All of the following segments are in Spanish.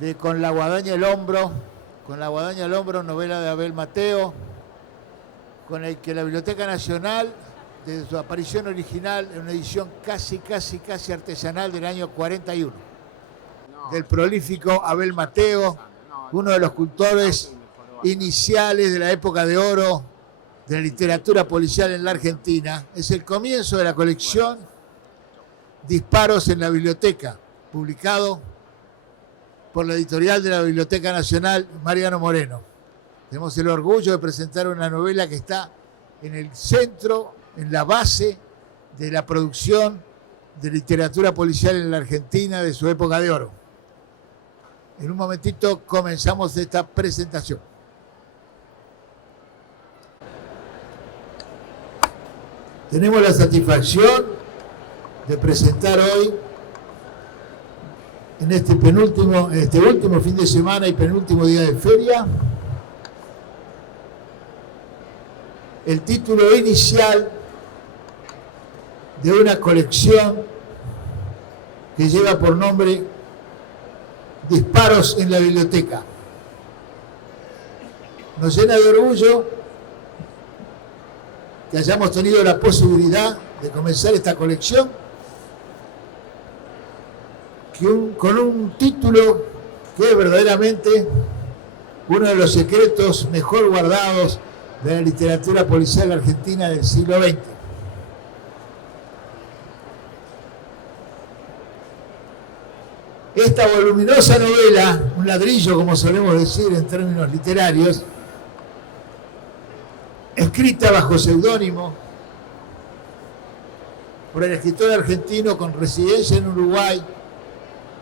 de Con la guadaña al hombro, novela de Abel Mateo, con el que la Biblioteca Nacional, desde su aparición original, en una edición casi artesanal del año 41, del prolífico Abel Mateo, uno de los cultores iniciales de la época de oro de la literatura policial en la Argentina. Es el comienzo de la colección Disparos en la Biblioteca, publicado por la editorial de la Biblioteca Nacional, Mariano Moreno. Tenemos el orgullo de presentar una novela que está en el centro, en la base de la producción de literatura policial en la Argentina de su época de oro. En un momentito comenzamos esta presentación. Tenemos la satisfacción de presentar hoy, en este último fin de semana y penúltimo día de feria, el título inicial de una colección que lleva por nombre Disparos en la Biblioteca. Nos llena de orgullo que hayamos tenido la posibilidad de comenzar esta colección con un título que es verdaderamente uno de los secretos mejor guardados de la literatura policial argentina del siglo XX. Esta voluminosa novela, un ladrillo como solemos decir en términos literarios, escrita bajo seudónimo por el escritor argentino con residencia en Uruguay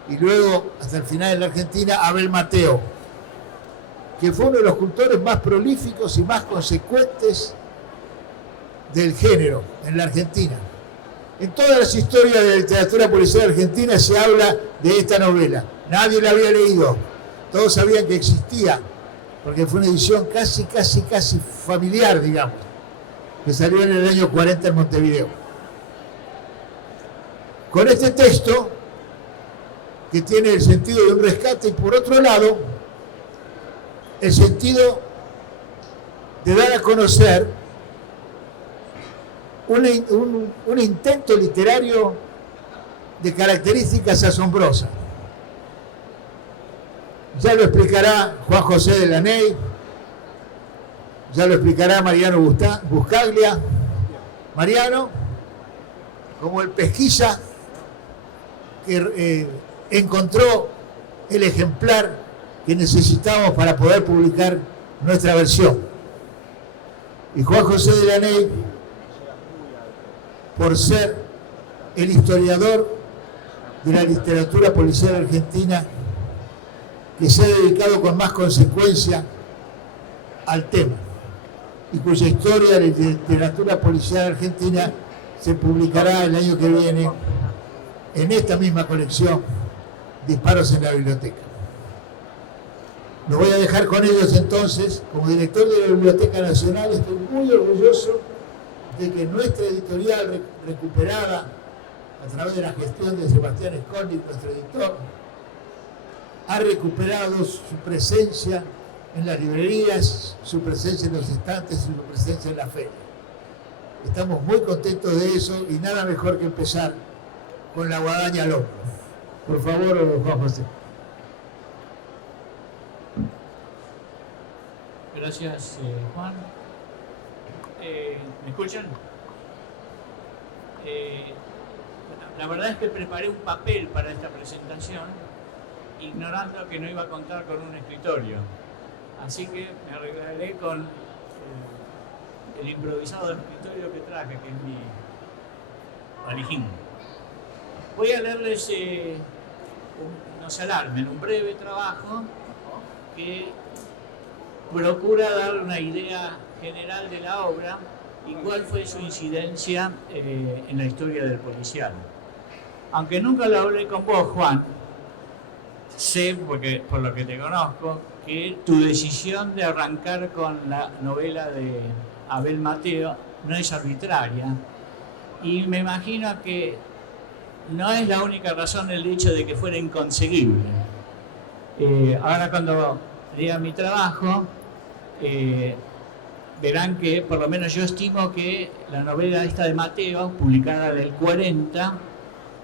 y luego hasta el final en la Argentina, Abel Mateo, que fue uno de los cultores más prolíficos y más consecuentes del género en la Argentina. En todas las historias de la literatura policial argentina se habla de esta novela. Nadie la había leído, todos sabían que existía, porque fue una edición casi familiar, digamos, que salió en el año 40 en Montevideo. Con este texto, que tiene el sentido de un rescate y por otro lado, el sentido de dar a conocer un intento literario de características asombrosas. Ya lo explicará Juan José de Laney, ya lo explicará Mariano Buscaglia. Mariano, como el pesquisa que encontró el ejemplar que necesitamos para poder publicar nuestra versión. Y Juan José de Laney, por ser el historiador de la literatura policial argentina que se ha dedicado con más consecuencia al tema y cuya historia de la literatura policial argentina se publicará el año que viene en esta misma colección, Disparos en la Biblioteca. Los voy a dejar con ellos entonces. Como director de la Biblioteca Nacional estoy muy orgulloso de que nuestra editorial, recuperada a través de la gestión de Sebastián Esconi, nuestro editor, ha recuperado su presencia en las librerías, su presencia en los estantes, su presencia en la feria. Estamos muy contentos de eso y nada mejor que empezar con la guadaña al hombro. Por favor, Juan José. Gracias, Juan. ¿Me escuchan? La verdad es que preparé un papel para esta presentación, ignorando que no iba a contar con un escritorio. Así que me arreglaré con el improvisado escritorio que traje, que es mi valijín. Voy a leerles, no se alarmen, un breve trabajo que procura dar una idea general de la obra y cuál fue su incidencia en la historia del policial. Aunque nunca lo hablé con vos, Juan, sé, porque por lo que te conozco, que tu decisión de arrancar con la novela de Abel Mateo no es arbitraria, y me imagino que no es la única razón el hecho de que fuera inconseguible. Ahora cuando lean mi trabajo, verán que por lo menos yo estimo que la novela esta de Mateo, publicada en el 40,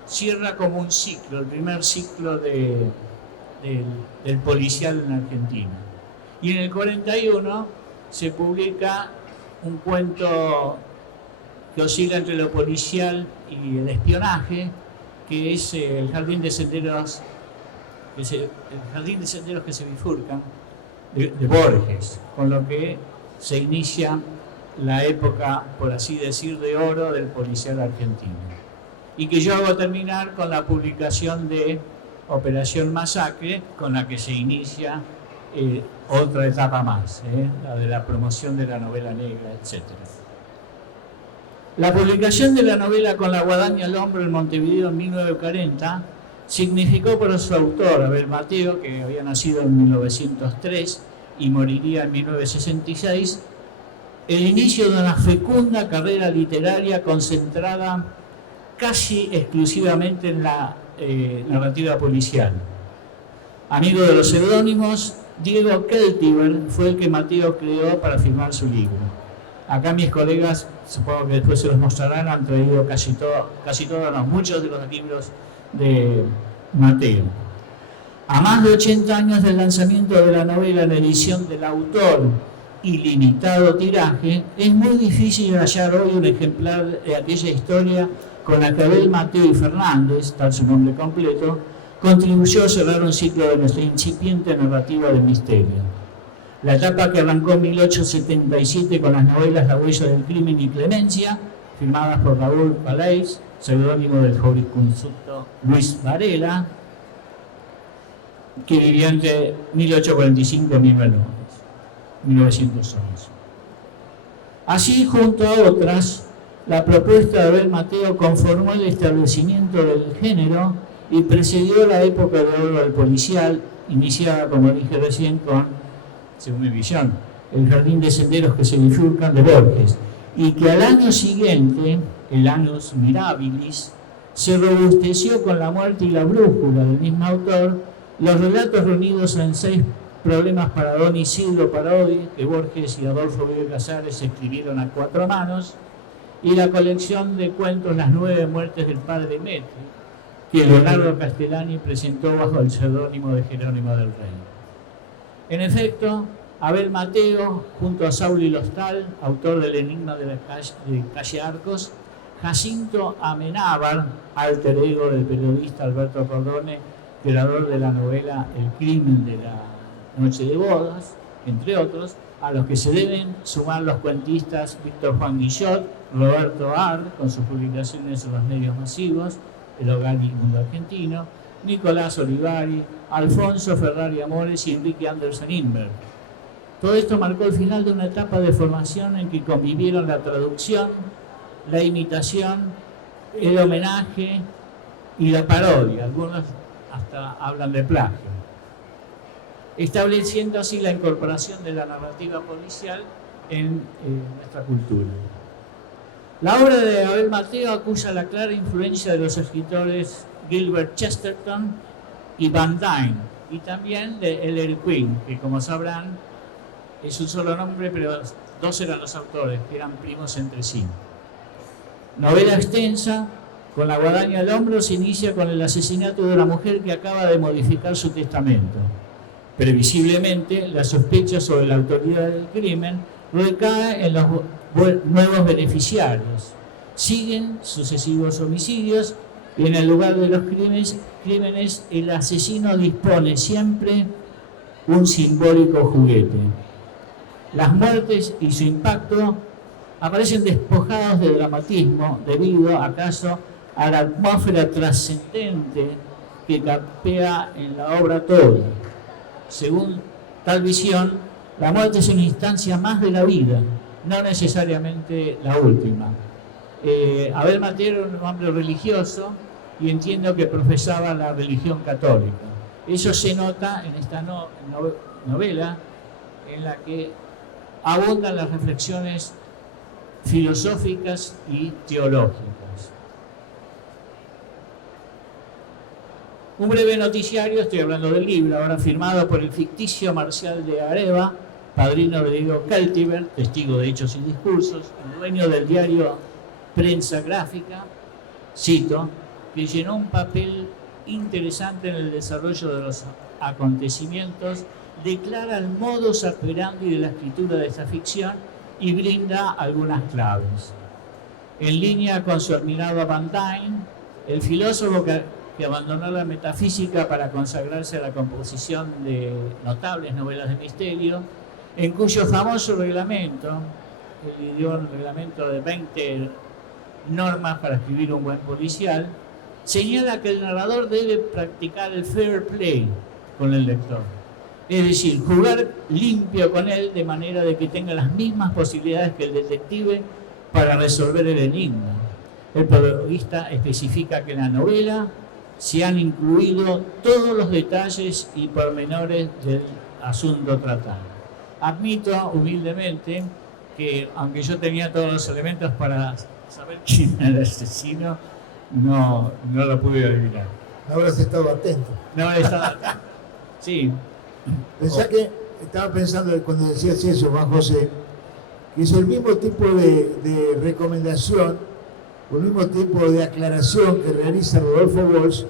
cierra como un ciclo, el primer ciclo del policial en Argentina. Y en el 41 se publica un cuento que oscila entre lo policial y el espionaje, que es el jardín de senderos que se bifurcan, de Borges, con lo que se inicia la época, por así decir, de oro del policial argentino. Y que yo hago terminar con la publicación de Operación Masacre, con la que se inicia otra etapa más, la de la promoción de la novela negra, etc. La publicación de la novela Con la guadaña al hombro en Montevideo en 1940 significó para su autor, Abel Mateo, que había nacido en 1903 y moriría en 1966, el inicio de una fecunda carrera literaria concentrada casi exclusivamente en la narrativa policial. Amigo de los seudónimos, Diego Keltiver fue el que Mateo creó para firmar su libro. Acá mis colegas, supongo que después se los mostrarán, han traído muchos de los libros de Mateo. A más de 80 años del lanzamiento de la novela en edición del autor y limitado tiraje, es muy difícil hallar hoy un ejemplar de aquella historia con la que Abel Mateo y Fernández, tal su nombre completo, contribuyó a cerrar un ciclo de nuestra incipiente narrativa de misterio. La etapa que arrancó en 1877 con las novelas La huella del crimen y Clemencia, firmadas por Raúl Palais, seudónimo del jurisconsulto Luis Varela, que vivió entre 1845 y 1911. Así, junto a otras, la propuesta de Abel Mateo conformó el establecimiento del género y precedió la época de oro del policial, iniciada, como dije recién, con, según mi visión, El jardín de senderos que se bifurcan de Borges, y que al año siguiente, el Annus Mirabilis, se robusteció con La muerte y la brújula del mismo autor, los relatos reunidos en 6 problemas para don Isidro Parodi, que Borges y Adolfo Bioy Casares escribieron a 4 manos, y la colección de cuentos Las 9 muertes del padre Metri, que Leonardo Castellani presentó bajo el seudónimo de Jerónimo del Rey. En efecto, Abel Mateo, junto a Sauli Lostal, autor del Enigma de Calle Arcos, Jacinto Amenábar, alter ego del periodista Alberto Cordone, creador de la novela El crimen de la noche de bodas, entre otros, a los que se deben sumar los cuentistas Víctor Juan Guillot, Roberto Ar, con sus publicaciones en los medios masivos, El Hogar y Mundo Argentino, Nicolás Olivari, Alfonso Ferrari Amores y Enrique Anderson Inberg. Todo esto marcó el final de una etapa de formación en que convivieron la traducción, la imitación, el homenaje y la parodia. Algunos hasta hablan de plagio, estableciendo así la incorporación de la narrativa policial en nuestra cultura. La obra de Abel Mateo acusa la clara influencia de los escritores Gilbert Chesterton y Van Dyne, y también de Ellery Queen, que, como sabrán, es un solo nombre, pero 2 eran los autores, que eran primos entre sí. Novela extensa, con la guadaña al hombro, se inicia con el asesinato de una mujer que acaba de modificar su testamento. Previsiblemente, la sospecha sobre la autoridad del crimen recae en los nuevos beneficiarios. Siguen sucesivos homicidios y en el lugar de los crímenes el asesino dispone siempre un simbólico juguete. Las muertes y su impacto aparecen despojados de dramatismo debido, acaso, a la atmósfera trascendente que capea en la obra toda. Según tal visión, la muerte es una instancia más de la vida, no necesariamente la última. Abel Mateo era un hombre religioso y entiendo que profesaba la religión católica. Eso se nota en esta novela, en la que abundan las reflexiones filosóficas y teológicas. Un breve noticiario, estoy hablando del libro, ahora firmado por el ficticio Marcial de Areva, padrino de Diego Keltiver, testigo de hechos y discursos, el dueño del diario Prensa Gráfica, cito, que llenó un papel interesante en el desarrollo de los acontecimientos, declara el modus operandi de la escritura de esta ficción y brinda algunas claves. En línea con su admirado Van Dyne, el filósofo que abandonó la metafísica para consagrarse a la composición de notables novelas de misterio, en cuyo famoso reglamento, él dio un reglamento de 20 normas para escribir un buen policial, señala que el narrador debe practicar el fair play con el lector. Es decir, jugar limpio con él de manera de que tenga las mismas posibilidades que el detective para resolver el enigma. El periodista especifica que en la novela se han incluido todos los detalles y pormenores del asunto tratado. Admito humildemente que, aunque yo tenía todos los elementos para saber quién era el asesino, no lo pude adivinar. No habrás estado atento. No habrás estado atento. Sí. Pensá que estaba pensando cuando decías eso, Juan José, que es el mismo tipo de recomendación, o el mismo tipo de aclaración que realiza Rodolfo Walsh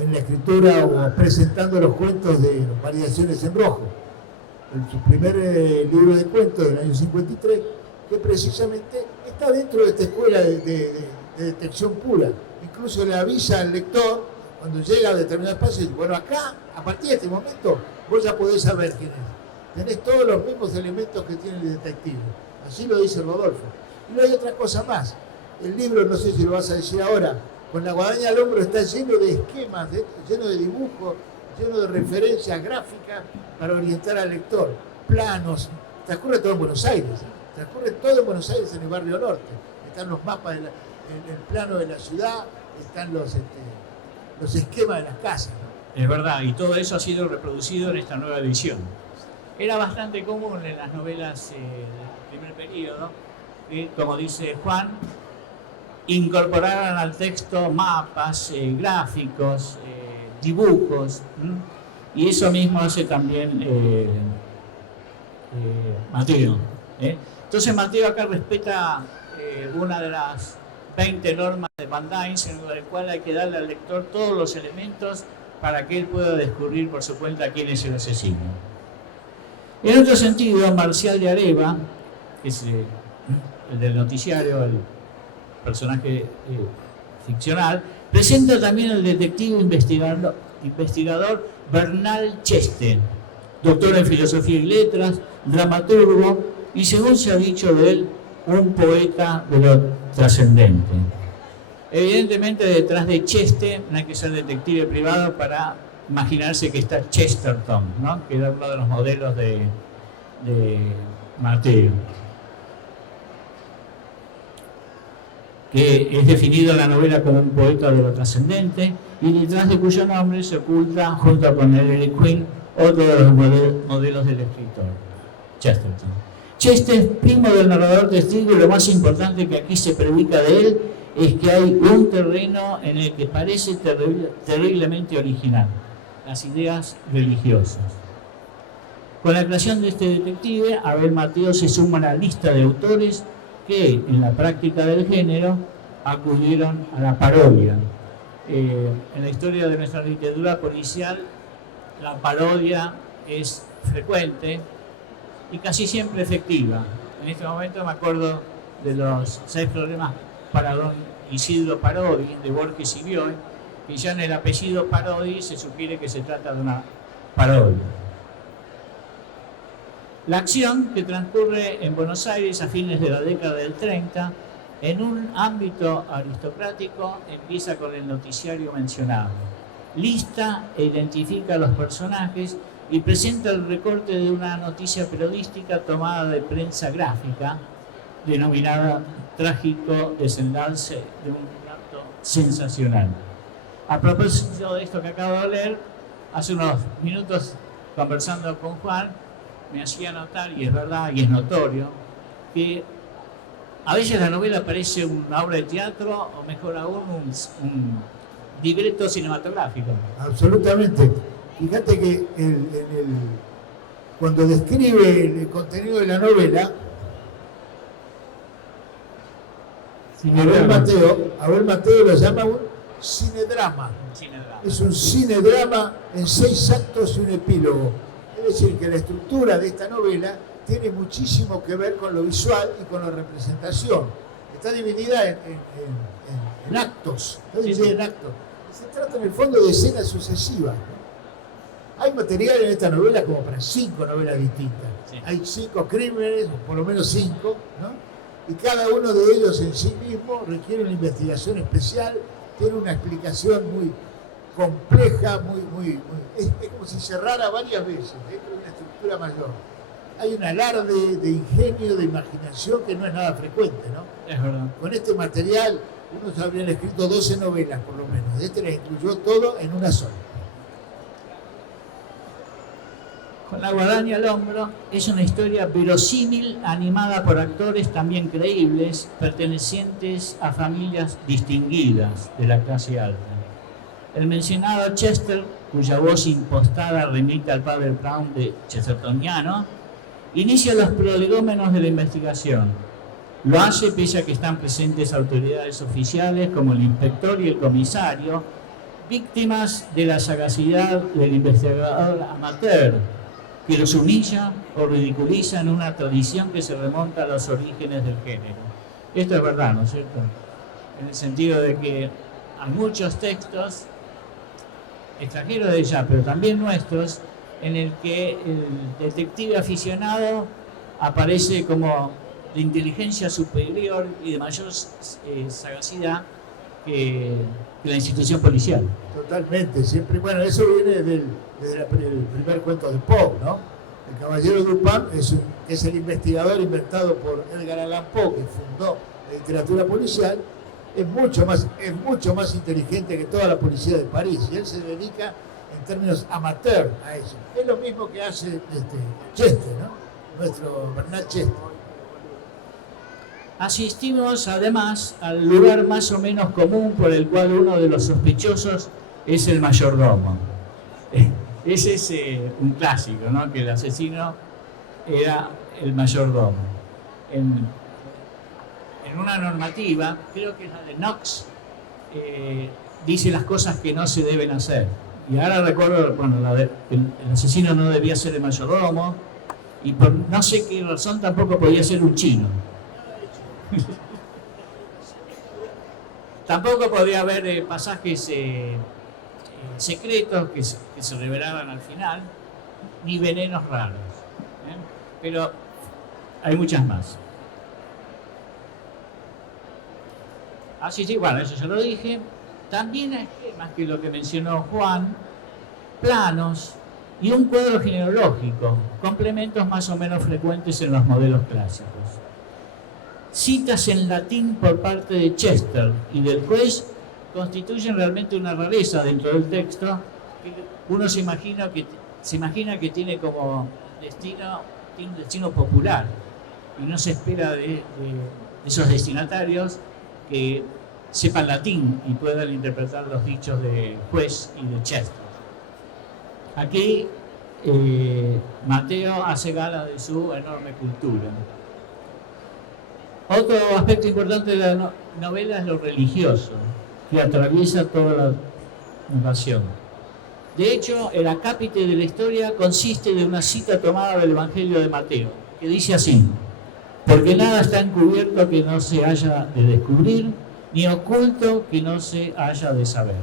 en la escritura o presentando los cuentos de Variaciones en Rojo, en su primer libro de cuentos del año 53, que precisamente está dentro de esta escuela de detección pura. Incluso le avisa al lector cuando llega a determinado espacio, bueno, acá, a partir de este momento, vos ya podés saber quién es. Tenés todos los mismos elementos que tiene el detective. Así lo dice Rodolfo. Y no hay otra cosa más. El libro, no sé si lo vas a decir ahora, con la guadaña al hombro está lleno de esquemas, lleno de dibujos, lleno de referencias gráficas para orientar al lector. Planos. Transcurre todo en Buenos Aires. Transcurre todo en Buenos Aires, en el barrio norte. Están los mapas, en el plano de la ciudad, están los esquemas de las casas, ¿no? Es verdad, y todo eso ha sido reproducido en esta nueva edición. Era bastante común en las novelas del primer periodo, que, como dice Juan, incorporaran al texto mapas, gráficos, dibujos, y eso mismo hace también Mateo. Entonces Mateo acá respeta una de las 20 normas de Van Dyne, en la cual hay que darle al lector todos los elementos para que él pueda descubrir por su cuenta quién es el asesino. En otro sentido, Marcial de Areva, que es el del noticiario, el personaje ficcional, presenta también al detective investigador Bernal Cheste, doctor en filosofía y letras, dramaturgo y, según se ha dicho de él, un poeta de lo trascendente. Evidentemente, detrás de Cheste no hay que ser detective privado para imaginarse que está Chesterton, ¿no? Que era uno de los modelos de Mateo, que es definido en la novela como un poeta de lo trascendente y detrás de cuyo nombre se oculta, junto con Eric Quinn, otro de los modelos del escritor, Chesterton. Cheste es primo del narrador testigo y lo más importante que aquí se predica de él es que hay un terreno en el que parece terriblemente original, las ideas religiosas. Con la creación de este detective, Abel Mateo se suma a la lista de autores que, en la práctica del género, acudieron a la parodia. En la historia de nuestra literatura policial, la parodia es frecuente y casi siempre efectiva. En este momento me acuerdo de los 6 problemas para don Isidro Parodi, de Borges y Bioy, que ya en el apellido Parodi se sugiere que se trata de una parodia. La acción, que transcurre en Buenos Aires a fines de la década del 30, en un ámbito aristocrático, empieza con el noticiario mencionado. Lista e identifica a los personajes y presenta el recorte de una noticia periodística tomada de Prensa Gráfica, denominada Trágico desenlace de un relato sensacional. A propósito de esto que acabo de leer, hace unos minutos, conversando con Juan, me hacía notar, y es verdad, y es notorio, que a veces la novela parece una obra de teatro, o mejor aún, un libreto cinematográfico. Absolutamente. Fíjate que cuando describe el contenido de la novela, Abel Mateo lo llama un cinedrama. Es un cinedrama en 6 actos y un epílogo. Es decir, que la estructura de esta novela tiene muchísimo que ver con lo visual y con la representación. Está dividida en actos. Se trata en el fondo de escenas sucesivas, ¿no? Hay material en esta novela como para 5 novelas distintas. Sí. Hay 5 crímenes, o por lo menos 5, ¿no? Y cada uno de ellos en sí mismo requiere una investigación especial, tiene una explicación muy compleja, es como si cerrara varias veces dentro de una estructura mayor. Hay un alarde de ingenio, de imaginación que no es nada frecuente, ¿no? Es verdad. Con este material unos habrían escrito 12 novelas por lo menos, este las incluyó todo en una sola. Con la guadaña al hombro es una historia verosímil animada por actores también creíbles, pertenecientes a familias distinguidas de la clase alta. El mencionado Chester, cuya voz impostada remite al padre Brown de Chestertoniano, inicia los prolegómenos de la investigación. Lo hace pese a que están presentes autoridades oficiales como el inspector y el comisario, víctimas de la sagacidad del investigador amateur, que los humilla o ridiculiza en una tradición que se remonta a los orígenes del género. Esto es verdad, ¿no es cierto? En el sentido de que hay muchos textos extranjeros de ella, pero también nuestros, en el que el detective aficionado aparece como de inteligencia superior y de mayor sagacidad que la institución policial. Totalmente, siempre, bueno, eso viene del primer cuento de Poe, ¿no? El caballero Dupin es el investigador inventado por Edgar Allan Poe, que fundó la literatura policial, es mucho más inteligente que toda la policía de París, y él se dedica en términos amateur a eso. Es lo mismo que hace Chester, ¿no? Nuestro Bernard Chester. Asistimos además al lugar más o menos común por el cual uno de los sospechosos es el mayordomo. Ese es un clásico, ¿no? Que el asesino era el mayordomo. En una normativa, creo que es la de Knox, dice las cosas que no se deben hacer. Y ahora recuerdo, bueno, el asesino no debía ser el mayordomo y por no sé qué razón tampoco podía ser un chino. Tampoco podía haber pasajes secretos que se revelaran al final, ni venenos raros. Pero hay muchas más. Así sí, bueno, eso ya lo dije. También hay esquemas, que lo que mencionó Juan, planos y un cuadro genealógico, complementos más o menos frecuentes en los modelos clásicos. Citas en latín por parte de Chester y del juez constituyen realmente una rareza dentro del texto, que uno se imagina que tiene como un destino popular, y no se espera de esos destinatarios que sepan latín y puedan interpretar los dichos de juez y de Chester. Aquí Mateo hace gala de su enorme cultura. Otro aspecto importante de la novela es lo religioso, que atraviesa toda la narración. De hecho, el acápite de la historia consiste de una cita tomada del Evangelio de Mateo, que dice así: porque nada está encubierto que no se haya de descubrir, ni oculto que no se haya de saber.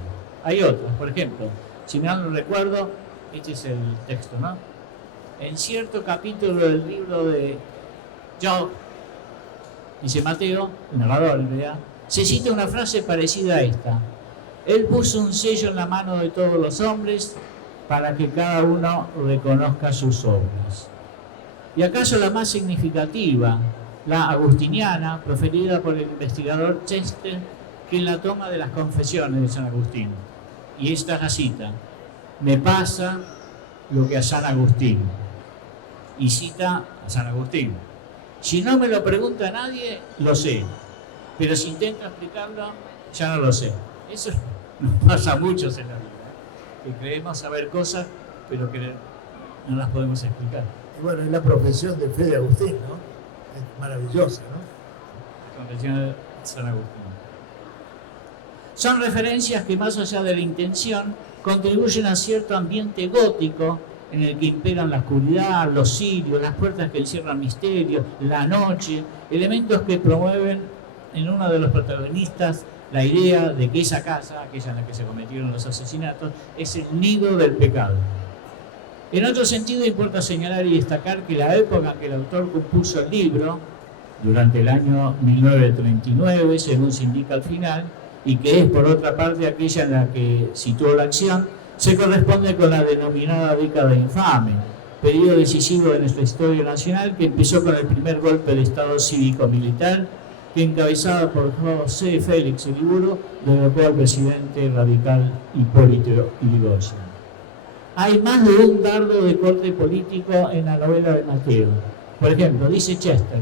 Hay otras, por ejemplo, si mal no recuerdo, este es el texto, ¿no? En cierto capítulo del libro de Job, dice Mateo, el narrador en realidad, se cita una frase parecida a esta: él puso un sello en la mano de todos los hombres para que cada uno reconozca sus obras. Y acaso la más significativa, la agustiniana, proferida por el investigador Chester, que en la toma de las confesiones de San Agustín. Y esta es la cita: me pasa lo que a San Agustín. Y cita a San Agustín: si no me lo pregunta nadie, lo sé, pero si intento explicarlo, ya no lo sé. Eso nos pasa a muchos en la vida, que creemos saber cosas, pero que no las podemos explicar. Y bueno, es la profesión de fe de Agustín, ¿no? Es maravillosa, ¿no? La confesión de San Agustín. Son referencias que, más allá de la intención, contribuyen a cierto ambiente gótico en el que imperan la oscuridad, los cirios, las puertas que encierran misterios, la noche, elementos que promueven en uno de los protagonistas la idea de que esa casa, aquella en la que se cometieron los asesinatos, es el nido del pecado. En otro sentido, importa señalar y destacar que la época en que el autor compuso el libro, durante el año 1939, según se indica al final, y que es por otra parte aquella en la que situó la acción, se corresponde con la denominada década infame, periodo decisivo de nuestra historia nacional que empezó con el primer golpe de Estado cívico-militar que, encabezado por José Félix Uriburu, derrocó al presidente radical Hipólito Yrigoyen. Hay más de un dardo de corte político en la novela de Mateo. Por ejemplo, dice Chester: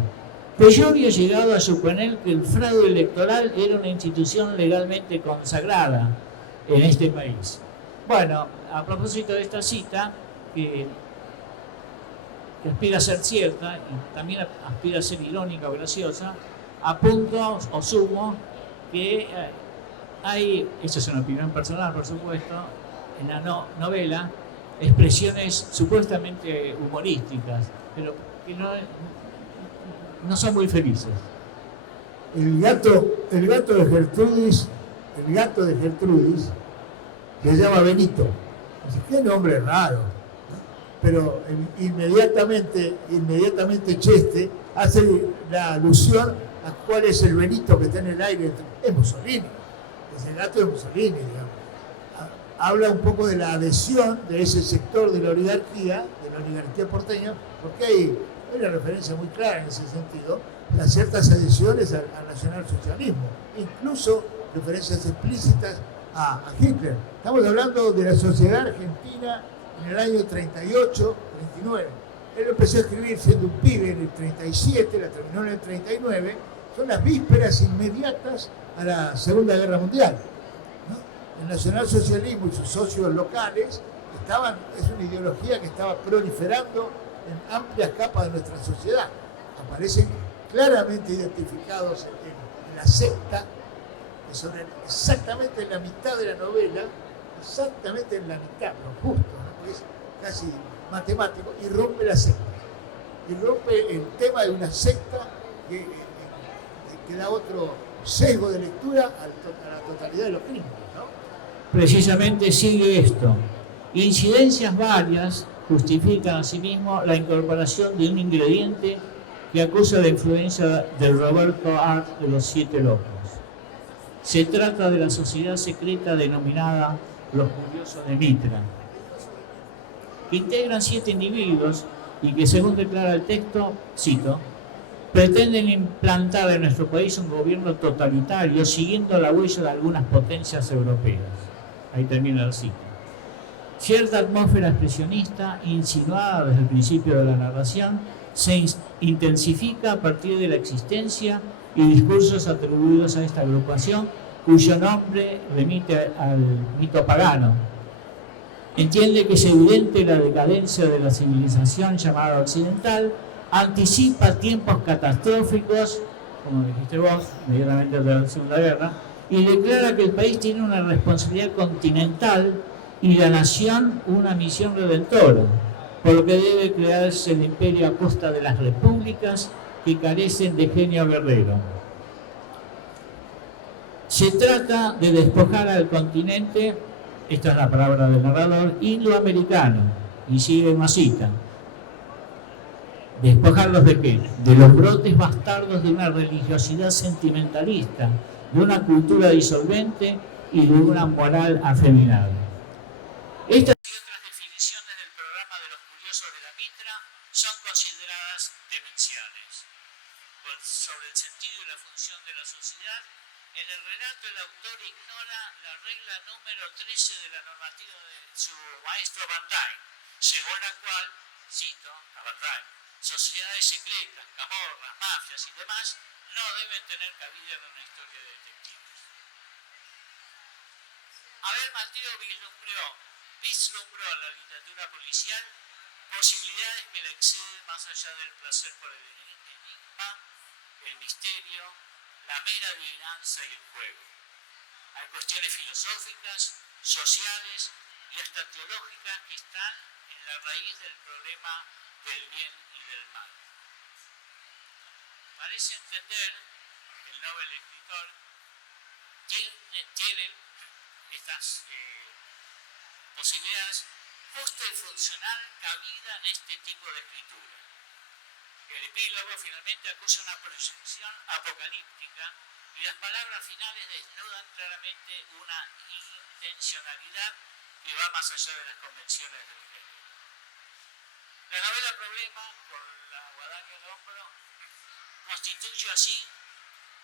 pues yo había llegado a suponer que el fraude electoral era una institución legalmente consagrada en este país. Bueno, a propósito de esta cita, que aspira a ser cierta y también aspira a ser irónica o graciosa, apunto o sumo que hay, esa es una opinión personal por supuesto, en la novela, expresiones supuestamente humorísticas, pero que no son muy felices. El gato de Gertrudis, se llama Benito. Así, qué nombre raro. Pero inmediatamente Cheste hace la alusión a cuál es el Benito que está en el aire. Es Mussolini. Es el gato de Mussolini, digamos. Habla un poco de la adhesión de ese sector de la oligarquía porteña, porque hay una referencia muy clara en ese sentido a ciertas adhesiones al nacionalsocialismo, incluso referencias explícitas a Hitler. Estamos hablando de la sociedad argentina en el año 38, 39. Él empezó a escribir siendo un pibe en el 37, la terminó en el 39. Son las vísperas inmediatas a la Segunda Guerra Mundial, ¿no? El nacionalsocialismo y sus socios locales es una ideología que estaba proliferando en amplias capas de nuestra sociedad. Aparecen claramente identificados en la secta, que son exactamente en la mitad de la novela, exactamente en la mitad, pero justo, ¿no? Es casi matemático, y rompe la secta. Y rompe el tema de una secta que da otro sesgo de lectura a la totalidad de los crímenes, ¿no? Precisamente sigue esto. Incidencias varias justifican asimismo la incorporación de un ingrediente que acusa de influencia del Roberto Art de los Siete Locos. Se trata de la sociedad secreta denominada Los Curiosos de Mitra, que integran 7 individuos y que, según declara el texto, cito, pretenden implantar en nuestro país un gobierno totalitario siguiendo la huella de algunas potencias europeas. Ahí termina la cita. Cierta atmósfera expresionista, insinuada desde el principio de la narración, se intensifica a partir de la existencia y discursos atribuidos a esta agrupación, cuyo nombre remite al mito pagano. Entiende que es evidente la decadencia de la civilización llamada occidental, anticipa tiempos catastróficos, como dijiste vos, inmediatamente de la Segunda Guerra, y declara que el país tiene una responsabilidad continental y la nación una misión redentora, por lo que debe crearse el imperio a costa de las repúblicas que carecen de genio guerrero. Se trata de despojar al continente, esta es la palabra del narrador, indoamericano, y sigue una cita. ¿Despojarlos de qué? De los brotes bastardos de una religiosidad sentimentalista, de una cultura disolvente y de una moral afeminada. Estas y otras definiciones del programa de los curiosos de la Mitra son consideradas demenciales. Sobre el sentido y la función de la sociedad, en el relato el autor ignora la regla número 13 de la normativa de su maestro Van Dyne, según la cual, cito a Van Dyne, sociedades secretas, camorras, mafias y demás no deben tener cabida en una historia de detectives. Abel Mateo vislumbró en la literatura policial posibilidades que le exceden más allá del placer por el enigma, el misterio, la mera adivinanza y el juego. Hay cuestiones filosóficas, sociales y hasta teológicas que están en la raíz del problema del bien y del mal. Parece entender que el Nobel escritor tiene estas posibilidades justa y funcional cabida en este tipo de escritura. El epílogo finalmente acusa una proyección apocalíptica y las palabras finales desnudan claramente una intencionalidad que va más allá de las convenciones del género. La novela Problema, con la guadaña al hombro, constituye así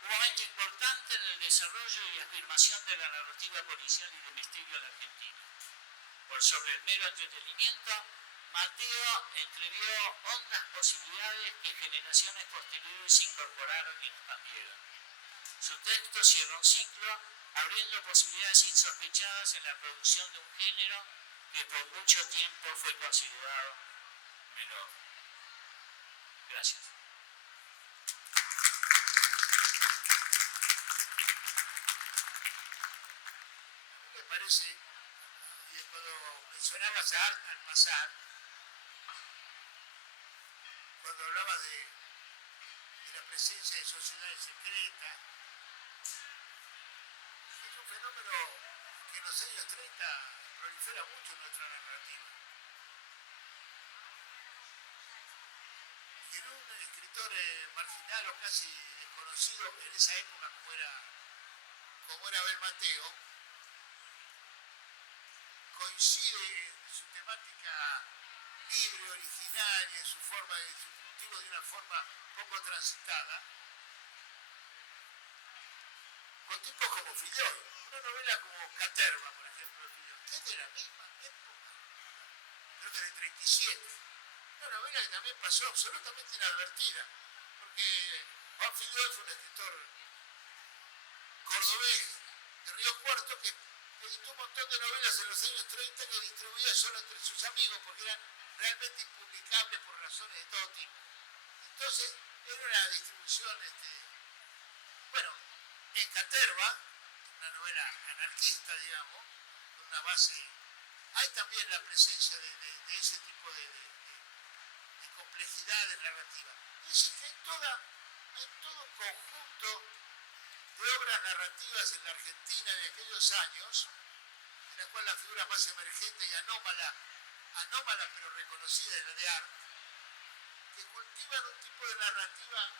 un momento importante en el desarrollo y afirmación de la narrativa policial y de misterio en la Argentina. Por sobre el mero entretenimiento, Mateo entrevió hondas posibilidades que generaciones posteriores incorporaron y expandieron. Su texto cierra un ciclo, abriendo posibilidades insospechadas en la producción de un género que por mucho tiempo fue considerado menor. Gracias. Me parece, y cuando mencionabas a Art al pasar, cuando hablabas de la presencia de sociedades secretas, es un fenómeno que en los años 30 prolifera mucho en nuestra narrativa. Y en un escritor marginal o casi desconocido en esa época como era Abel Mateo, coincide en su temática libre, originaria, en su forma de su cultivo de una forma poco transitada, con tipos como Fillol, una novela como Caterva, por ejemplo, de Fillol, que es de la misma época, creo que de 37, una novela que también pasó absolutamente inadvertida, porque Juan Fillol fue un escritor cordobés de Río Cuarto que editó un montón de novelas en los años 30 que distribuía solo entre sus amigos porque eran realmente impublicables por razones de todo tipo. Entonces, era una distribución, bueno, en Caterva, una novela anarquista, digamos, con una base, hay también la presencia de ese tipo de complejidad de narrativa. Es decir, que hay todo un conjunto de obras narrativas en la Argentina de aquellos años, en la cual la figura más emergente y anómala pero reconocida es la de Art, que cultivan un tipo de narrativa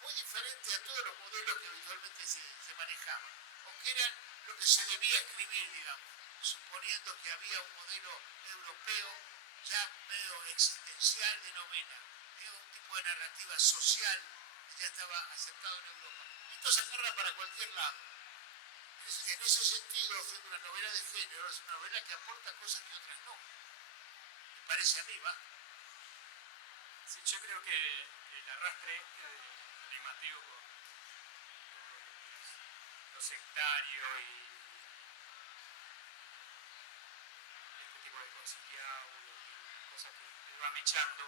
muy diferente a todos los modelos que habitualmente se manejaban, o que eran lo que se debía escribir, digamos, suponiendo que había un modelo europeo ya medio existencial de novela, un tipo de narrativa social que ya estaba aceptado en Europa. Esto se agarra para cualquier lado. En ese sentido, siendo una novela de género, es una novela que aporta cosas que otras no. Me parece a mí, ¿va? Sí, yo creo que el arrastre de Mateo con lo sectario y este tipo de conciliado y cosas que va mechando,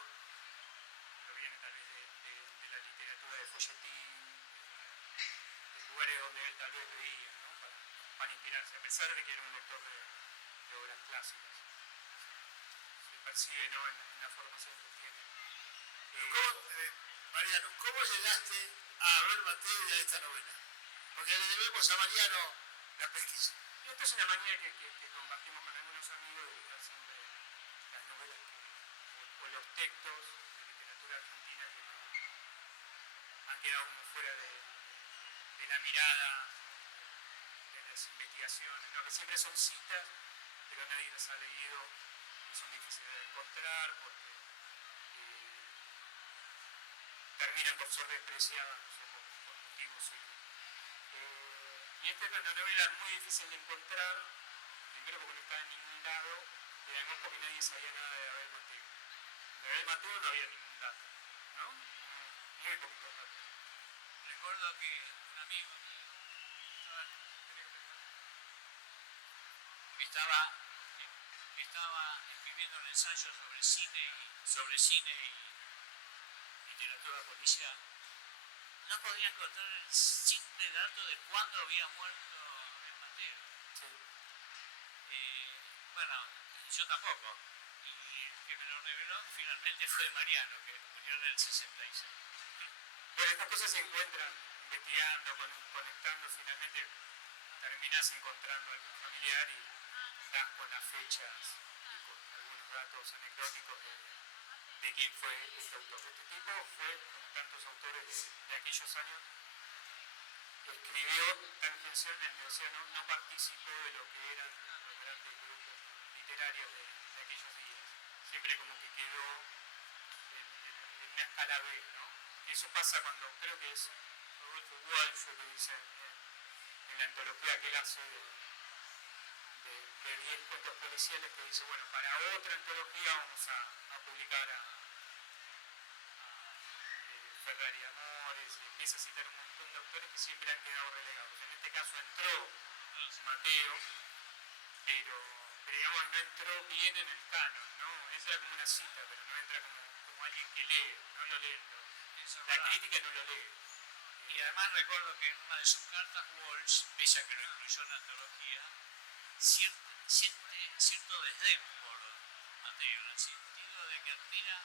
pero viene tal vez de la literatura de folletín, de lugares donde él tal vez veía, ¿no? Para inspirarse, a pesar de que era un lector de obras clásicas. Se percibe, ¿no?, en la formación que tiene. Mariano, ¿cómo llegaste a Abel Mateo y a esta novela? Porque le debemos a Mariano la pesquisa. Y esto es una manía que compartimos con algunos amigos de buscar siempre las novelas o los textos de literatura argentina que no han quedado como fuera de la mirada, de las investigaciones, ¿no? Que siempre son citas, pero nadie las ha leído, que son difíciles de encontrar porque terminan por ser despreciadas, no sé, por motivos. Y esta es una novela muy difícil de encontrar, primero porque no está en ningún lado, y además porque nadie sabía nada de Abel Mateo. De Abel Mateo no había ningún dato, ¿no? Muy poquitos datos. Recuerdo que un amigo estaba escribiendo un ensayo sobre cine y literatura policial, no podía encontrar el simple dato de cuándo había muerto Abel Mateo. Sí. Bueno, yo tampoco. Y el que me lo reveló finalmente fue Mariano, que murió en el 66. Bueno, estas cosas se encuentran investigando, conectando, finalmente terminás encontrando algún familiar y das con las fechas y con algunos datos anecdóticos de quién fue este autor. Este tipo fue, como tantos autores de aquellos años, escribió tangencialmente, o sea, no participó de lo que eran los grandes grupos literarios de aquellos días. Siempre como que quedó en una escala B, ¿no? Y eso pasa cuando, creo que es Rodolfo Walsh que dice en la antología que él hace de 10 cuentos policiales, que dice, bueno, para otra antología vamos a publicar a Ferrari Amores, y empieza a citar un montón de autores que siempre han quedado relegados. En este caso entró Mateo, pero digamos no entró bien en el canon, ¿no? Entra como una cita, pero no entra como alguien que lee, no lo lee. La crítica no lo lee. Y además recuerdo que en una de sus cartas Walsh, pese a que lo incluyó en la antología, siente cierto desdén por Mateo, en el sentido de que admira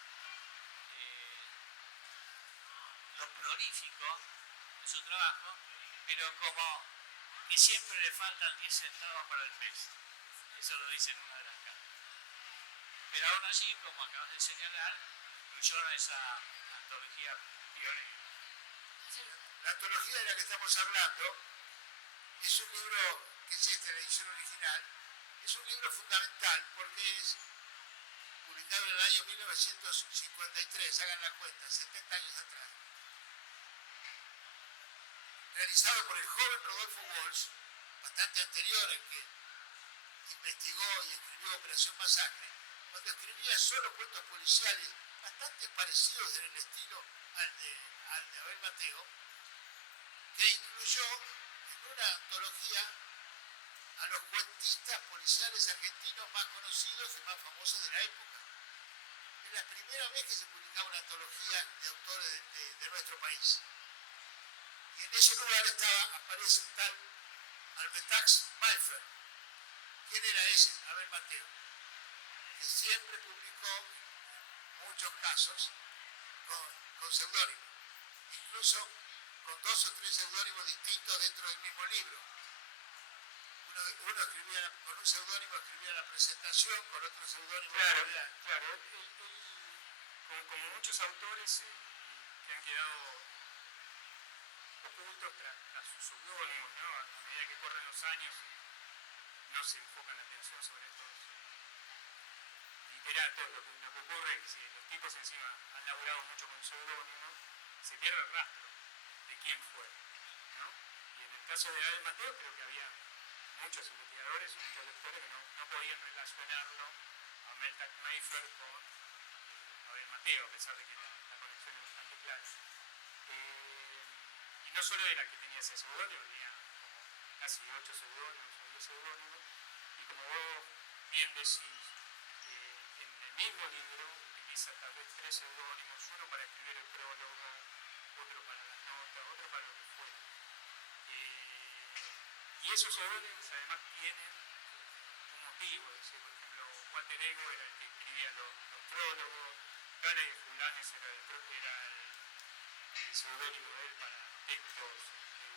lo prolífico de su trabajo, pero como que siempre le faltan 10 centavos para el pez. Eso lo dice en una de las cartas. Pero aún así, como acabas de señalar, incluyó en esa antología pionera. La antología de la que estamos hablando es un libro que es esta, la edición original, es un libro fundamental porque es publicado en el año 1953, hagan la cuenta, 70 años atrás. Realizado por el joven Rodolfo Walsh, bastante anterior al que investigó y escribió Operación Masacre, cuando escribía solo cuentos policiales bastante parecidos en el estilo al de Abel Mateo, que incluyó en una antología a los cuentistas policiales argentinos más conocidos y más famosos de la época. Es la primera vez que se publicaba una antología de autores de nuestro país. Y en ese lugar aparece un tal Almetax Mayfer. ¿Quién era ese? Abel Mateo, que siempre publicó muchos casos con seudónimos, incluso con 2 o 3 seudónimos distintos dentro del mismo libro. Uno escribía con un seudónimo, escribía la presentación, con otro seudónimo. Claro. Como muchos autores que han quedado ocultos tras sus seudónimos, ¿no? A medida que corren los años no se enfocan la atención sobre estos literatos. Lo que ocurre es que si los tipos encima han laburado mucho con seudónimos, se pierde el rastro de quién fue, ¿no? Y en el caso de Abel Mateo creo que había muchos investigadores o muchos lectores que no podían relacionarlo a Meltac Mayfer con Abel Mateo, a pesar de que la conexión es bastante clara. Y no solo era que tenía ese seudónimo, tenía como casi 8 seudónimos o 10 seudónimos, y como vos bien decís, en el mismo libro utiliza tal vez 3 seudónimos, uno para escribir el prólogo, otro para las notas, otro para lo que fuera. Y esos seudónimos además tienen un motivo, es decir, por ejemplo, Walter Ego era el que escribía los prólogos, Gale de Fulanes era el seudónimo de él para textos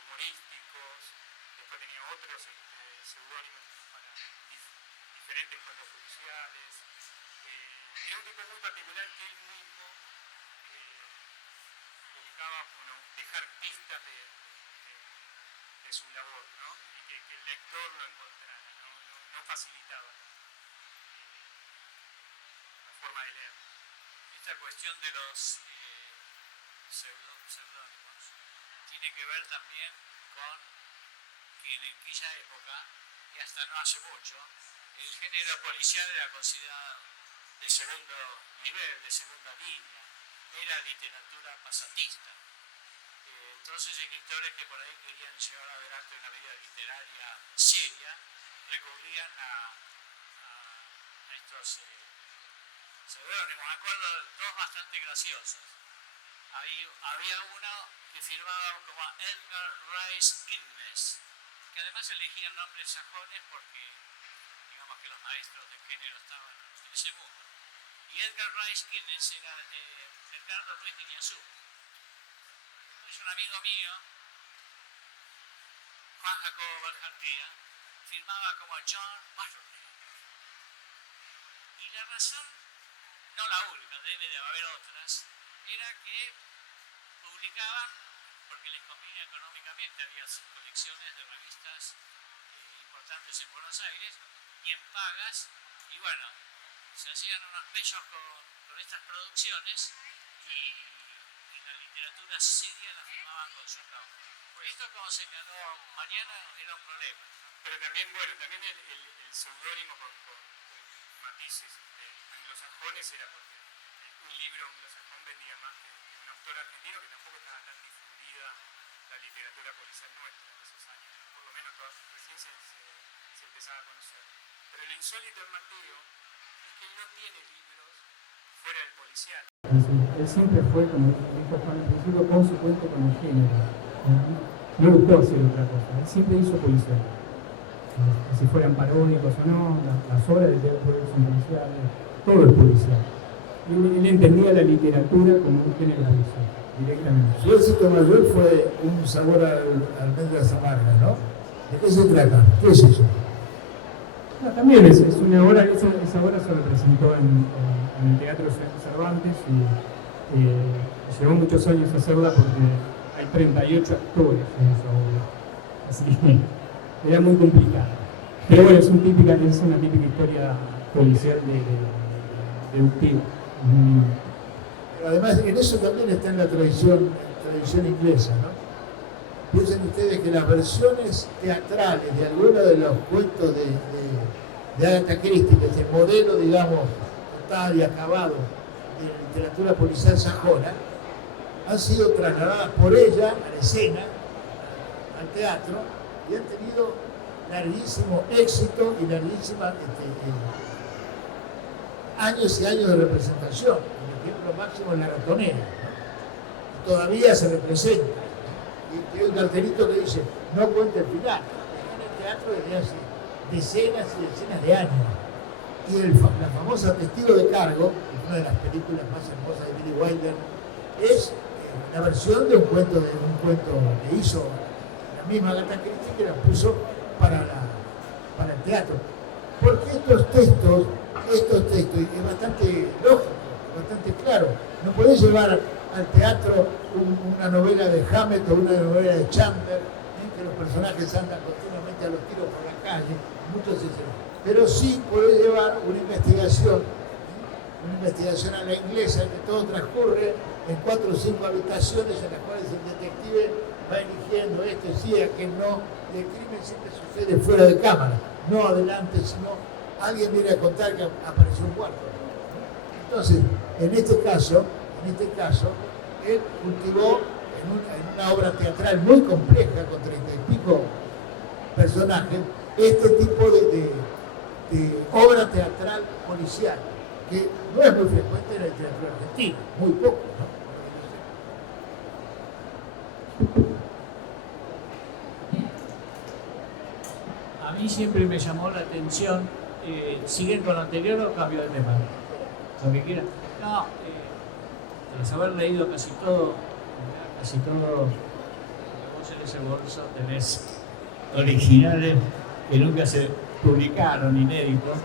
humorísticos, después tenía otros seudónimos para diferentes cuentos policiales. Era un tipo muy particular que él mismo buscaba dejar pistas de su labor, ¿no? Y que el lector lo encontrara, no facilitaba la forma de leer. Esta cuestión de los seudónimos tiene que ver también con que en aquella época, y hasta no hace mucho, el género policial era considerado de segundo nivel, de segunda línea, era literatura pasatista. Entonces escritores que por ahí querían llevar adelante una vida literaria seria recurrían a estos seudónimos. Me acuerdo de dos bastante graciosos. Había uno que firmaba como Edgar Rice Guinness, que además elegían nombres sajones porque digamos que los maestros de género estaban en ese mundo. Y Edgar Rice Guinness era Ricardo Ruiz de Iñazú. Es un amigo mío, Juan Jacobo Barjantía, firmaba como John Butterfield. Y la razón, no la única, debe de haber otras, era que publicaban porque les convenía económicamente. Había colecciones de revistas importantes en Buenos Aires y en pagas, y bueno, se hacían unos bellos con estas producciones y la literatura seria la firmaban con su nombre. Esto, como señaló Mariano, era un problema, ¿no? Pero también, bueno, también el seudónimo con matices anglosajones era porque un libro anglosajón vendía más que un autor argentino, que tampoco estaba tan difundida la literatura policial nuestra en esos años. Por lo menos recién se empezaba a conocer. Pero lo insólito en Mateo es que él no tiene libros fuera del policial. Él siempre fue, como dijo Juan al principio, consecuente con el género. No le gustó hacer otra cosa. Él siempre hizo policial. Si fueran paródicos o no, las obras de teatro son policiales, todo es policial. Él entendía la literatura como un género policial, directamente. Su éxito mayor fue Un sabor a almendras amargas, ¿no? ¿De qué se trata? ¿Qué es eso? No, también es una obra, esa obra se representó en el Teatro Cervantes y llevó muchos años hacerla porque hay 38 actores en esa obra. Así que era muy complicada. Pero bueno, es una típica historia policial deductiva. Pero además, en eso también está en la tradición inglesa, ¿no? Piensen ustedes que las versiones teatrales de algunos de los cuentos de Agatha Christie, que es el modelo, digamos, total y acabado de la literatura policial sajona, han sido trasladadas por ella a la escena, al teatro, y han tenido larguísimo éxito y larguísima años y años de representación. El ejemplo máximo es La Ratonera, ¿no? Todavía se representa. Y hay un cartelito que dice, no cuente el final. Está en el teatro desde hace decenas y decenas de años. Y la famosa Testigo de Cargo, que es una de las películas más hermosas de Billy Wilder, es la versión de un cuento que hizo la misma Agatha Christie, que la puso para el teatro. Porque estos textos, y es bastante lógico, bastante claro. No podés llevar al teatro una novela de Hammett o una novela de Chandler, que los personajes andan continuamente a los tiros por la calle, muchos escenarios. Pero sí podés llevar una investigación a la inglesa, que todo transcurre en 4 o 5 habitaciones en las cuales el detective va eligiendo esto sí, aquel no, y el crimen siempre sucede fuera de cámara, no adelante, sino alguien viene a contar que apareció un muerto. Entonces, en este caso, él cultivó en una obra teatral muy compleja, con 30 y pico personajes, este tipo de obra teatral policial, que no es muy frecuente en el teatro argentino, muy poco, ¿no? A mí siempre me llamó la atención, ¿siguen con lo anterior o cambio de tema? Lo que quieran. No, tras haber leído casi todo vos en ese bolso tenés originales que nunca se publicaron, inéditos.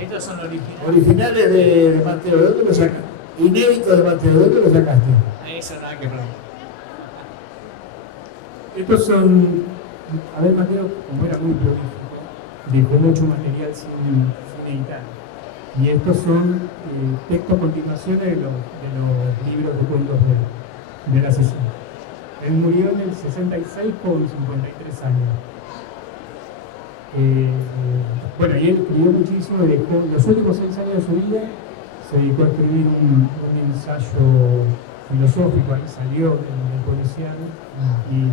Estos son originales. Originales de Mateo, ¿de dónde lo sacaste? Inéditos de Mateo, ¿de dónde lo sacaste? Eso nada que preguntar. Estos son, a ver, Mateo, como era muy prolífico, dejó mucho material sin editar. Y estos son textos continuaciones de los libros de cuentos del asesino. Él murió en el 66 con 53 años. Bueno, y él escribió muchísimo, dejó los últimos 6 años de su vida, se dedicó a escribir un ensayo filosófico, ahí salió del policial, y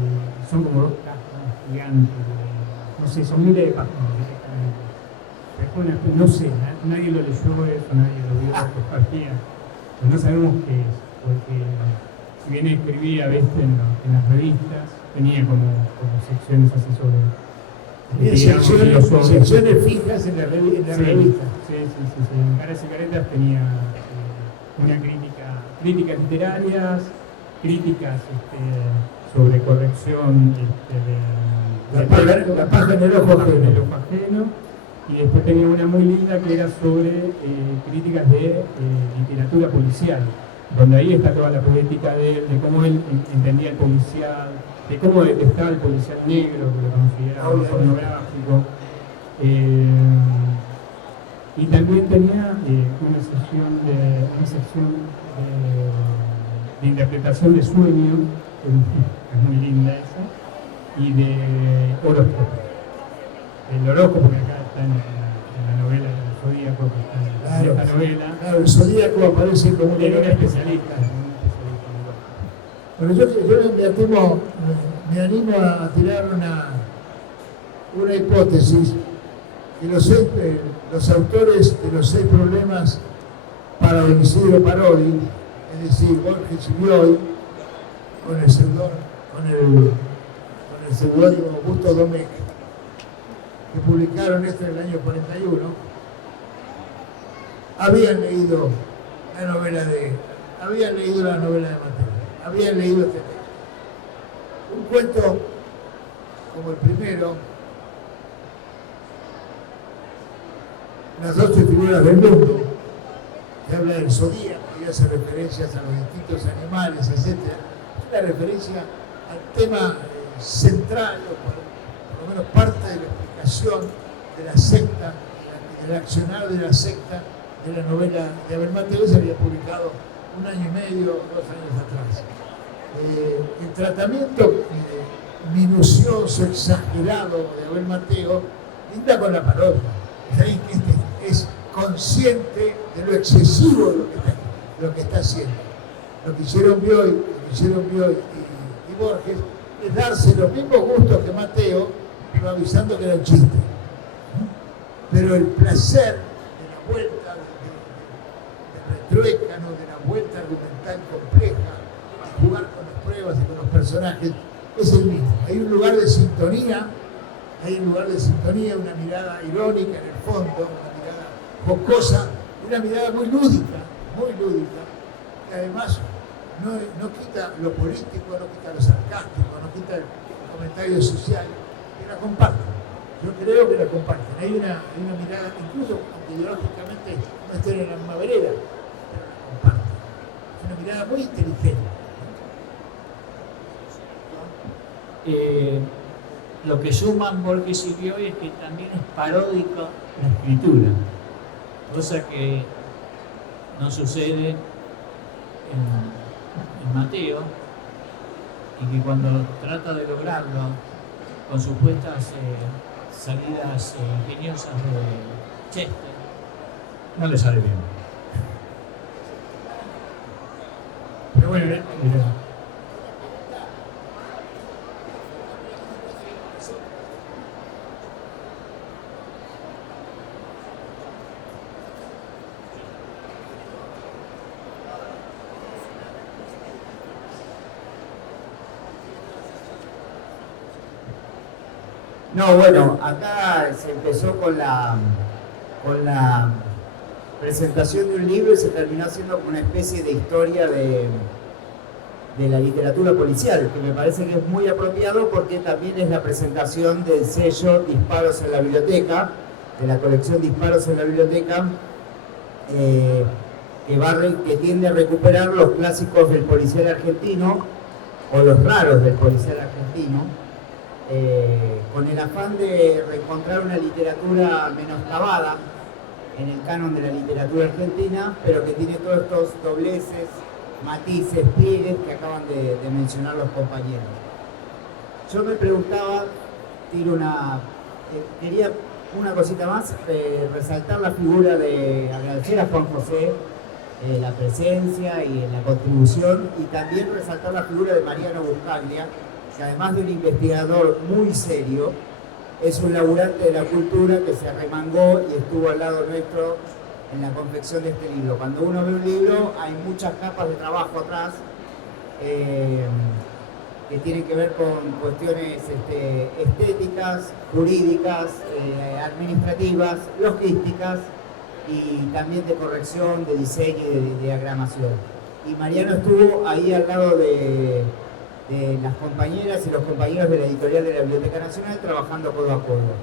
son como dos cajas gigantes, no sé, son miles de páginas directamente. No sé, nadie lo leyó eso, nadie lo vio, compartía, pero no sabemos qué es, porque si bien escribía, ¿viste? En las revistas, tenía como secciones así sobre... secciones fijas en la revista. Sí. En Caras y Caretas tenía una críticas literarias, críticas sobre corrección la paja en el ojo ajeno, y después tenía una muy linda que era sobre críticas de literatura policial, donde ahí está toda la poética de cómo él entendía el policial, de cómo detestaba el policial negro, que lo consideraba pornográfico. Y también tenía una sección de interpretación de sueños, que es muy linda esa, y de horóscopo. El horóscopo que acá está en la novela del Zodíaco, que está en esta novela. Claro, el Zodíaco aparece como un especialista. Bueno, yo me animo a tirar una hipótesis, que los autores de los 6 problemas para Isidro Parodi, es decir, Borges y Bioy, con el seudónimo Augusto Domecq, que publicaron esto en el año 41, habían leído la novela de Mateo, habían leído este texto. Un cuento como el primero, Las 12 figuras del mundo, que habla del zodíaco y hace referencias a los distintos animales, etc. Es una referencia al tema central, o por lo menos parte de la explicación de la secta, del accionar de la secta de la novela de Abel Mateo. Se había publicado 1 año y medio, 2 años atrás. El tratamiento minucioso, exagerado de Abel Mateo linda con la parodia. Es consciente de lo excesivo de lo que está haciendo. Lo que hicieron Bioy y Borges es darse los mismos gustos que Mateo, pero avisando que era un chiste. Pero el placer de la vuelta del retruécano, de la vuelta argumental compleja, jugar con las pruebas y con los personajes, es el mismo. Hay un lugar de sintonía, una mirada irónica en el fondo, una mirada jocosa, una mirada muy lúdica, que además no quita lo político, no quita lo sarcástico, no quita el comentario social, que la comparten. Yo creo que la comparten. Hay una mirada, incluso aunque ideológicamente no estén en la misma vereda, pero la comparten. Es una mirada muy inteligente. Lo que suman Borges y Bioy es que también es paródico la escritura, cosa que no sucede en Mateo, y que cuando trata de lograrlo con supuestas salidas ingeniosas de Chester, no le sale bien. Pero bueno, no, bueno, acá se empezó con la presentación de un libro y se terminó haciendo una especie de historia de la literatura policial, que me parece que es muy apropiado porque también es la presentación del sello Disparos en la Biblioteca, de la colección Disparos en la Biblioteca, que tiende a recuperar los clásicos del policial argentino, o los raros del policial argentino, con el afán de reencontrar una literatura menoscabada en el canon de la literatura argentina, pero que tiene todos estos dobleces, matices, pliegues que acaban de mencionar los compañeros. Yo me preguntaba, quería una cosita más, resaltar la figura de agradecer a Juan José la presencia y en la contribución, y también resaltar la figura de Mariano Buscaglia, que además de un investigador muy serio, es un laburante de la cultura que se arremangó y estuvo al lado nuestro en la confección de este libro. Cuando uno ve un libro hay muchas capas de trabajo atrás que tienen que ver con cuestiones estéticas, jurídicas, administrativas, logísticas y también de corrección, de diseño y de diagramación. Y Mariano estuvo ahí al lado de las compañeras y los compañeros de la editorial de la Biblioteca Nacional trabajando codo a codo.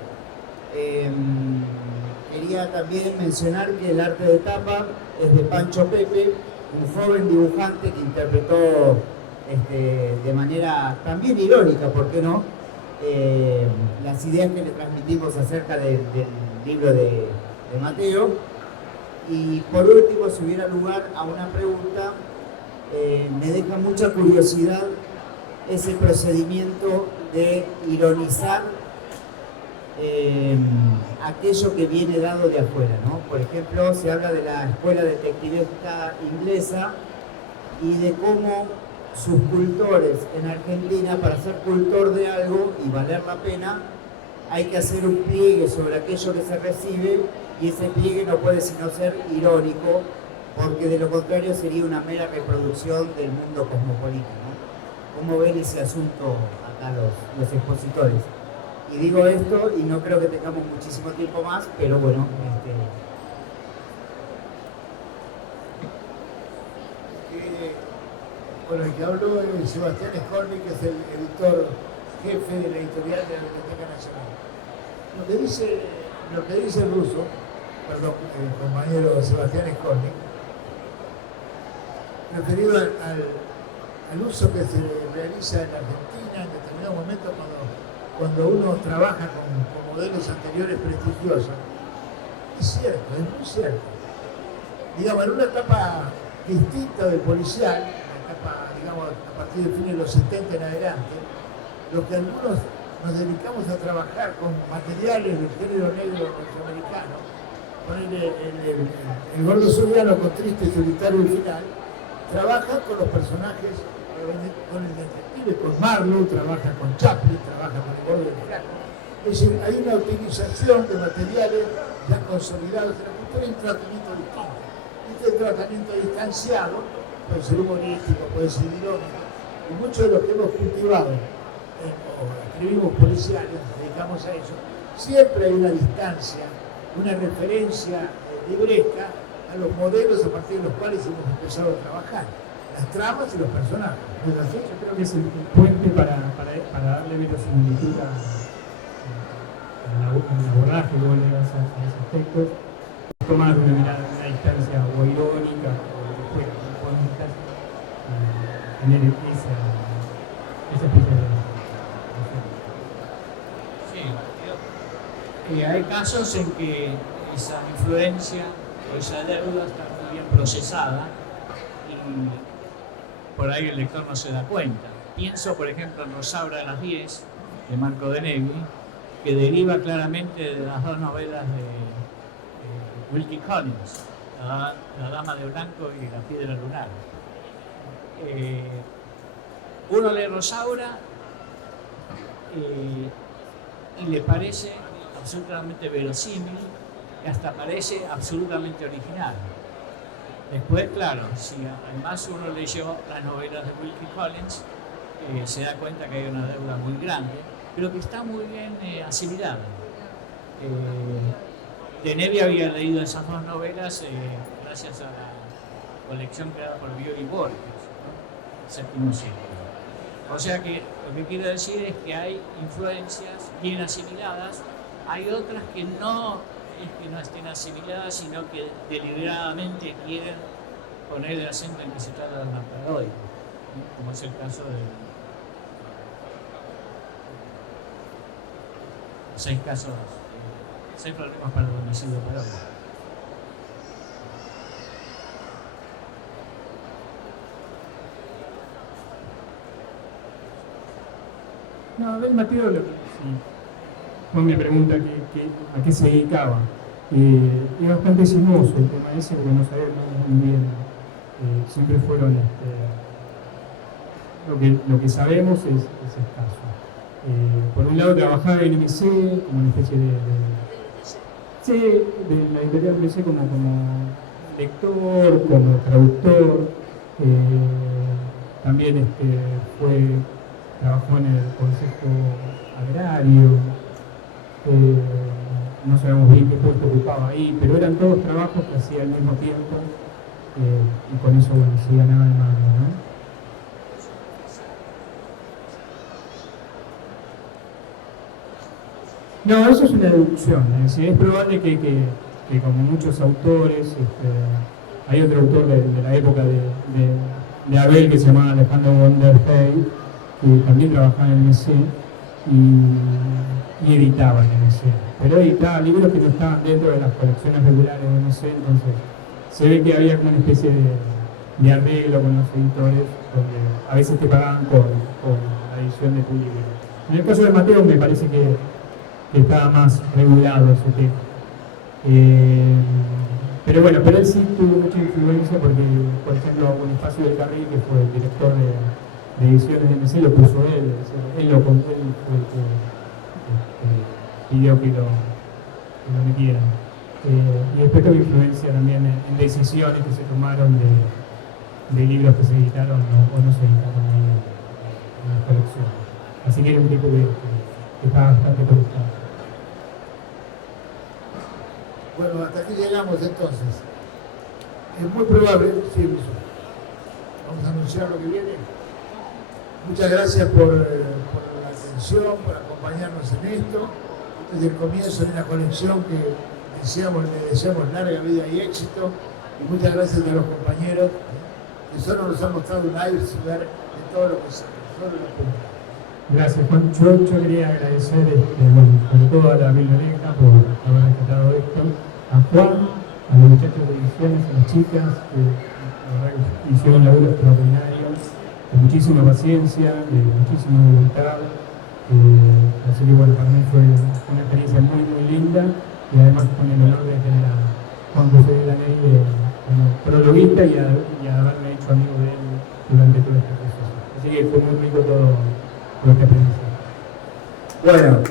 Quería también mencionar que el arte de tapa es de Pancho Pepe, un joven dibujante que interpretó de manera también irónica, ¿por qué no?, las ideas que le transmitimos acerca del libro de Mateo. Y por último, si hubiera lugar a una pregunta, me deja mucha curiosidad ese procedimiento de ironizar aquello que viene dado de afuera, ¿no? Por ejemplo, se habla de la escuela detectivesca inglesa y de cómo sus cultores en Argentina, para ser cultor de algo y valer la pena, hay que hacer un pliegue sobre aquello que se recibe, y ese pliegue no puede sino ser irónico, porque de lo contrario sería una mera reproducción del mundo cosmopolita, ¿no? ¿Cómo ven ese asunto acá los expositores? Y digo esto y no creo que tengamos muchísimo tiempo más, pero bueno, Bueno, el que habló es Sebastián Scorni, que es el editor jefe de la editorial de la Biblioteca Nacional. Lo que dice el ruso, perdón, el compañero Sebastián Scorni, referido al uso que se realiza en Argentina en determinado momento cuando uno trabaja con modelos anteriores prestigiosos. Es cierto, es muy cierto. Digamos, en una etapa distinta del policial, digamos, a partir de fines de los 70 en adelante, los que algunos nos dedicamos a trabajar con materiales del género negro norteamericano, con el gordo soriano con Triste y Solitario y Final, trabaja con los personajes, con el detective, con Marlowe, trabaja con Chaplin, trabaja con el gordo del flaco. Es decir, hay una utilización de materiales ya consolidados en la cultura y un tratamiento distinto. Este tratamiento distanciado puede ser humorístico, puede ser irónico, y muchos de los que hemos cultivado o escribimos policiales, nos dedicamos a eso, siempre hay una distancia, una referencia libresca a los modelos a partir de los cuales hemos empezado a trabajar, las tramas y los personajes. ¿No es así? Yo creo que es el puente para darle verosimilitud al abordaje que vos le das a esos textos, tomar una mirada, una distancia o irónica, o después tener esa especie de... Sí, hay casos en que esa influencia o esa deuda está muy bien procesada y por ahí el lector no se da cuenta. Pienso, por ejemplo, en Rosaura de las 10, de Marco de Negri, que deriva claramente de las dos novelas de Wilkie Collins, La Dama de Blanco y La Piedra Lunar. Uno lee Rosaura y le parece absolutamente verosímil y hasta parece absolutamente original. Después, claro, si además uno leyó las novelas de Wilkie Collins, se da cuenta que hay una deuda muy grande, pero que está muy bien asimilada. De Nevi había leído esas dos novelas gracias a la colección creada por Bioy Borges, ¿no? Séptimo siglo. O sea que lo que quiero decir es que hay influencias bien asimiladas, hay otras que no es que no estén asimiladas, sino que deliberadamente quieren poner el acento en que se trata de una parodia, ¿no? Como es el caso de 6 problemas para el homicidio parodia. No, del Mateo, Juan me pregunta a qué se dedicaba. Es bastante sinuoso el tema ese porque no sabemos muy bien siempre fueron, lo que sabemos es escaso. Por un lado trabajaba en MC como una especie de la editorial MC como lector, como traductor, también trabajó en el Consejo Agrario, no sabemos bien qué puesto ocupaba ahí, pero eran todos trabajos que hacía al mismo tiempo y con eso, bueno, se ganaba el mando, ¿no? No, eso es una deducción. Es probable que como muchos autores, hay otro autor de la época de Abel que se llamaba Alejandro von der Hey, que también trabajaba en el MC y editaba en el MC. Pero editaba libros que no estaban dentro de las colecciones regulares del MC, entonces se ve que había como una especie de arreglo con los editores, donde a veces te pagaban con la edición de tu libro. En el caso de Mateo me parece que estaba más regulado ese tema. Pero bueno, él sí tuvo mucha influencia porque, por ejemplo, Bonifacio del Carril, que fue el director de ediciones de MC, lo puso él fue el que pidió que lo metieran. Y después tuvo influencia también en decisiones que se tomaron de libros que se editaron o no se editaron en la colección. Así que era un tipo que estaba bastante preocupado. Bueno, hasta aquí llegamos entonces. Es muy probable, sí, vamos a anunciar lo que viene. Muchas gracias por la atención, por acompañarnos en esto. Desde el comienzo de una colección que le deseamos larga vida y éxito. Y muchas gracias a los compañeros que solo nos han mostrado un iceberg de todo lo que solo lo publicamos. Gracias, Juan. Yo quería agradecer sobre todo a la biblioteca por haber rescatado esto, a Juan, a los muchachos de ediciones, a las chicas, que hicieron un laburo extraordinario, de muchísima paciencia, de muchísima voluntad. Así que bueno, para mí fue una experiencia muy, muy linda y además con el honor de tener a Juan José de Laney como prologuista y haberme hecho amigo de él durante todo este proceso. Así que fue muy rico todo lo que aprendí. Bueno,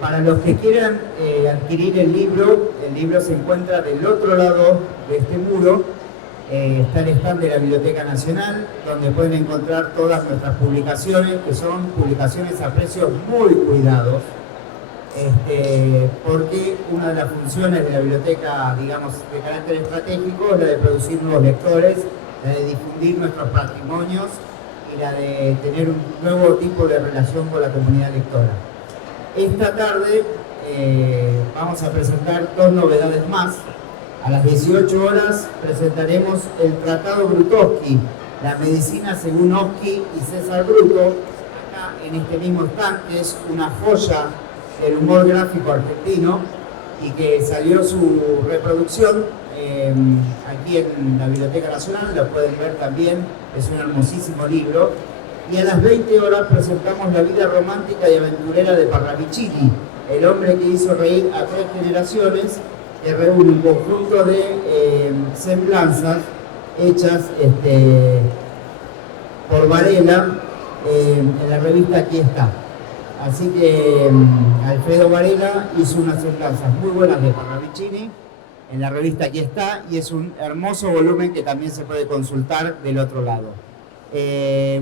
para los que quieran adquirir el libro se encuentra del otro lado de este muro. Está el stand de la Biblioteca Nacional, donde pueden encontrar todas nuestras publicaciones, que son publicaciones a precios muy cuidados, porque una de las funciones de la biblioteca, digamos, de carácter estratégico, es la de producir nuevos lectores, la de difundir nuestros patrimonios y la de tener un nuevo tipo de relación con la comunidad lectora. Esta tarde vamos a presentar dos novedades más. A las 18 horas presentaremos el Tratado Brutowski, la medicina según Oski y César Bruto, acá en este mismo stand, que es una joya del humor gráfico argentino y que salió su reproducción aquí en la Biblioteca Nacional, lo pueden ver también, es un hermosísimo libro. Y a las 20 horas presentamos La vida romántica y aventurera de Parravicini, el hombre que hizo reír a 3 generaciones, que reúne un conjunto de semblanzas hechas por Varela en la revista Aquí está. Así que Alfredo Varela hizo unas semblanzas muy buenas de Parravicini en la revista Aquí está, y es un hermoso volumen que también se puede consultar del otro lado.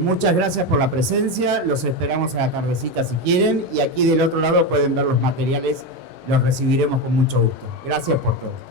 Muchas gracias por la presencia, los esperamos a la tardecita si quieren, y aquí del otro lado pueden ver los materiales, los recibiremos con mucho gusto. Gracias por todo.